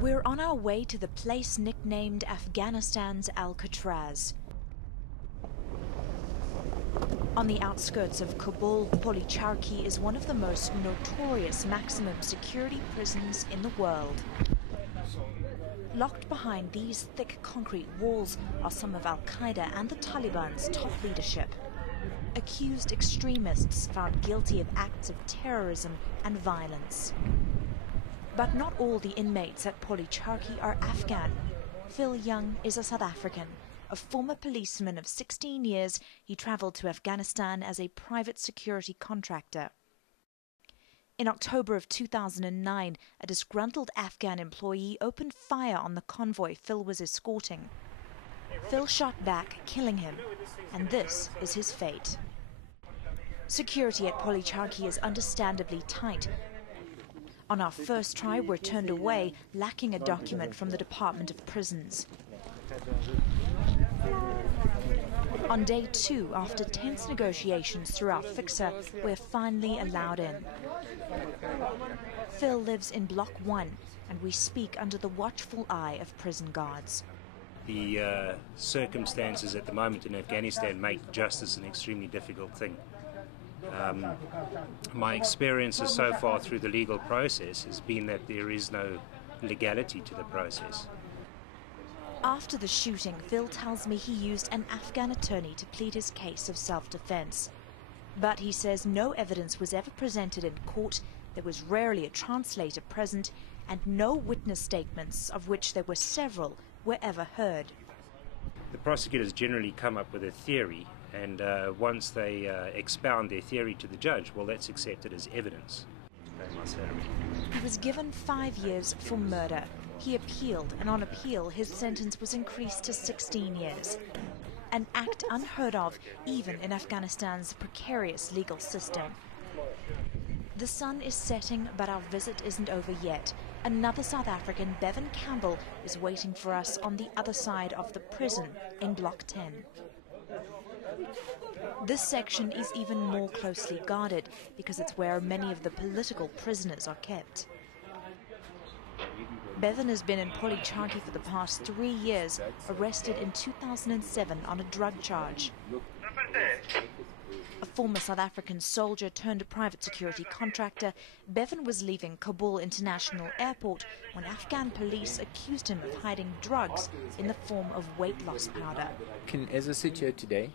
We're on our way to the place nicknamed Afghanistan's Alcatraz. On the outskirts of Kabul, Policharki is one of the most notorious maximum security prisons in the world. Locked behind these thick concrete walls are some of Al-Qaeda and the Taliban's top leadership. Accused extremists found guilty of acts of terrorism and violence. But not all the inmates at Policharki are Afghan. Phil Young is a South African. A former policeman of 16 years, he travelled to Afghanistan as a private security contractor. In October of 2009, a disgruntled Afghan employee opened fire on the convoy Phil was escorting. Phil shot back, killing him, and this is his fate. Security at Policharki is understandably tight. On our first try, we're turned away, lacking a document from the Department of Prisons. On day 2, after tense negotiations through our fixer, we're finally allowed in. Phil lives in Block 1, and we speak under the watchful eye of prison guards. The circumstances at the moment in Afghanistan make justice an extremely difficult thing. My experiences so far through the legal process has been that there is no legality to the process. After the shooting, Phil tells me he used an Afghan attorney to plead his case of self-defense. But he says no evidence was ever presented in court, there was rarely a translator present, and no witness statements, of which there were several, were ever heard. The prosecutors generally come up with a theory, and once they expound their theory to the judge, well, that's accepted as evidence. He was given 5 years for murder. He appealed, and on appeal his sentence was increased to 16 years. An act unheard of even in Afghanistan's precarious legal system. The sun is setting, but our visit isn't over yet. Another South African, Bevan Campbell, is waiting for us on the other side of the prison in Block 10. This section is even more closely guarded because it's where many of the political prisoners are kept. Bevan has been in Policharki for the past 3 years, arrested in 2007 on a drug charge. A former South African soldier turned private security contractor, Bevan was leaving Kabul International Airport when Afghan police accused him of hiding drugs in the form of weight loss powder. As I sit here today,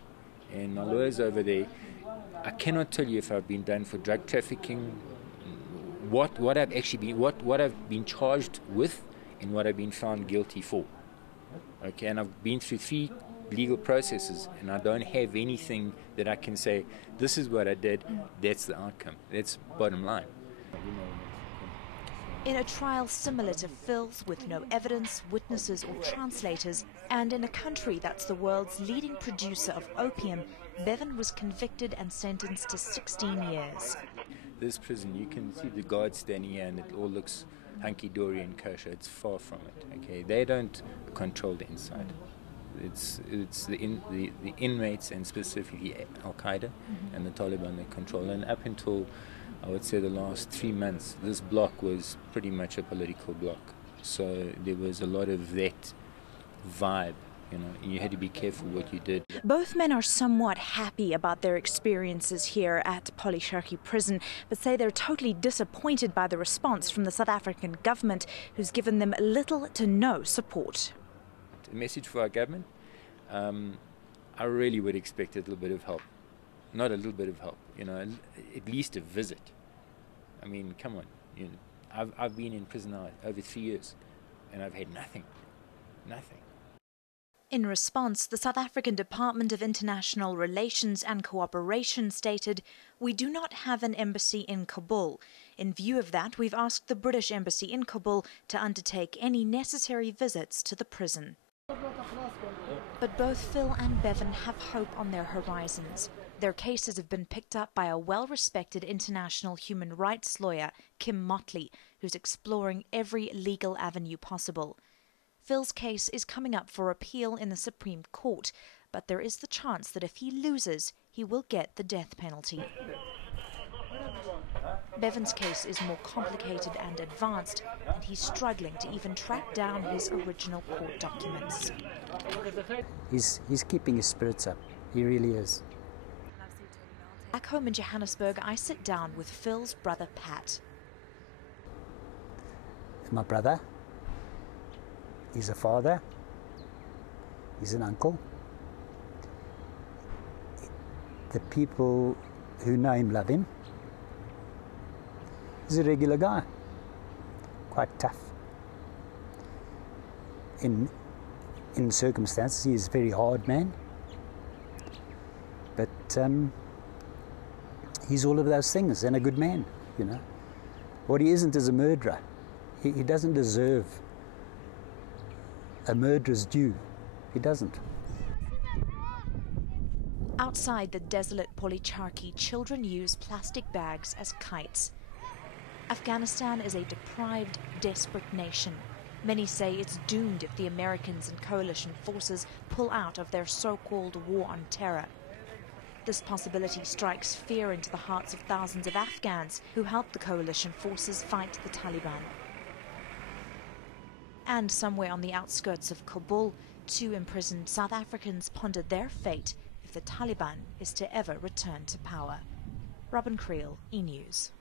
and my lawyer's over there, I cannot tell you if I've been done for drug trafficking, what I've actually been, what I've been charged with, and what I've been found guilty for. Okay, and I've been through 3 legal processes, and I don't have anything that I can say, this is what I did, that's the outcome. That's bottom line. In a trial similar to Phil's, with no evidence, witnesses or translators, and in a country that's the world's leading producer of opium, Bevan was convicted and sentenced to 16 years. This prison, you can see the guards standing here and it all looks hunky-dory and kosher. It's far from it. Okay, they don't control the inside. It's the inmates, and specifically Al-Qaeda and the Taliban that control. And up until, I would say, the last 3 months, this block was pretty much a political block. So there was a lot of that vibe. You know, you had to be careful what you did. Both men are somewhat happy about their experiences here at Policharki prison, but say they're totally disappointed by the response from the South African government, who's given them little to no support. A message for our government, I really would expect a little bit of help. Not a little bit of help, you know, at least a visit. I mean, come on. You know, I've been in prison now over 3 years, and I've had nothing. In response, the South African Department of International Relations and Cooperation stated, "We do not have an embassy in Kabul. In view of that, we've asked the British Embassy in Kabul to undertake any necessary visits to the prison." But both Phil and Bevan have hope on their horizons. Their cases have been picked up by a well-respected international human rights lawyer, Kim Motley, who's exploring every legal avenue possible. Phil's case is coming up for appeal in the Supreme Court, but there is the chance that if he loses, he will get the death penalty. Bevan's case is more complicated and advanced, and he's struggling to even track down his original court documents. He's keeping his spirits up. He really is. Back home in Johannesburg, I sit down with Phil's brother Pat. My brother, he's a father, he's an uncle. The people who know him love him. He's a regular guy, quite tough. In circumstances, he's a very hard man, but he's all of those things and a good man, you know. What he isn't is a murderer. He doesn't deserve a murderer's due. He doesn't. Outside the desolate Policharki, children use plastic bags as kites. Afghanistan is a deprived, desperate nation. Many say it's doomed if the Americans and coalition forces pull out of their so-called war on terror. This possibility strikes fear into the hearts of thousands of Afghans who helped the coalition forces fight the Taliban. And somewhere on the outskirts of Kabul, 2 imprisoned South Africans pondered their fate if the Taliban is to ever return to power. Robin Creel, E! News.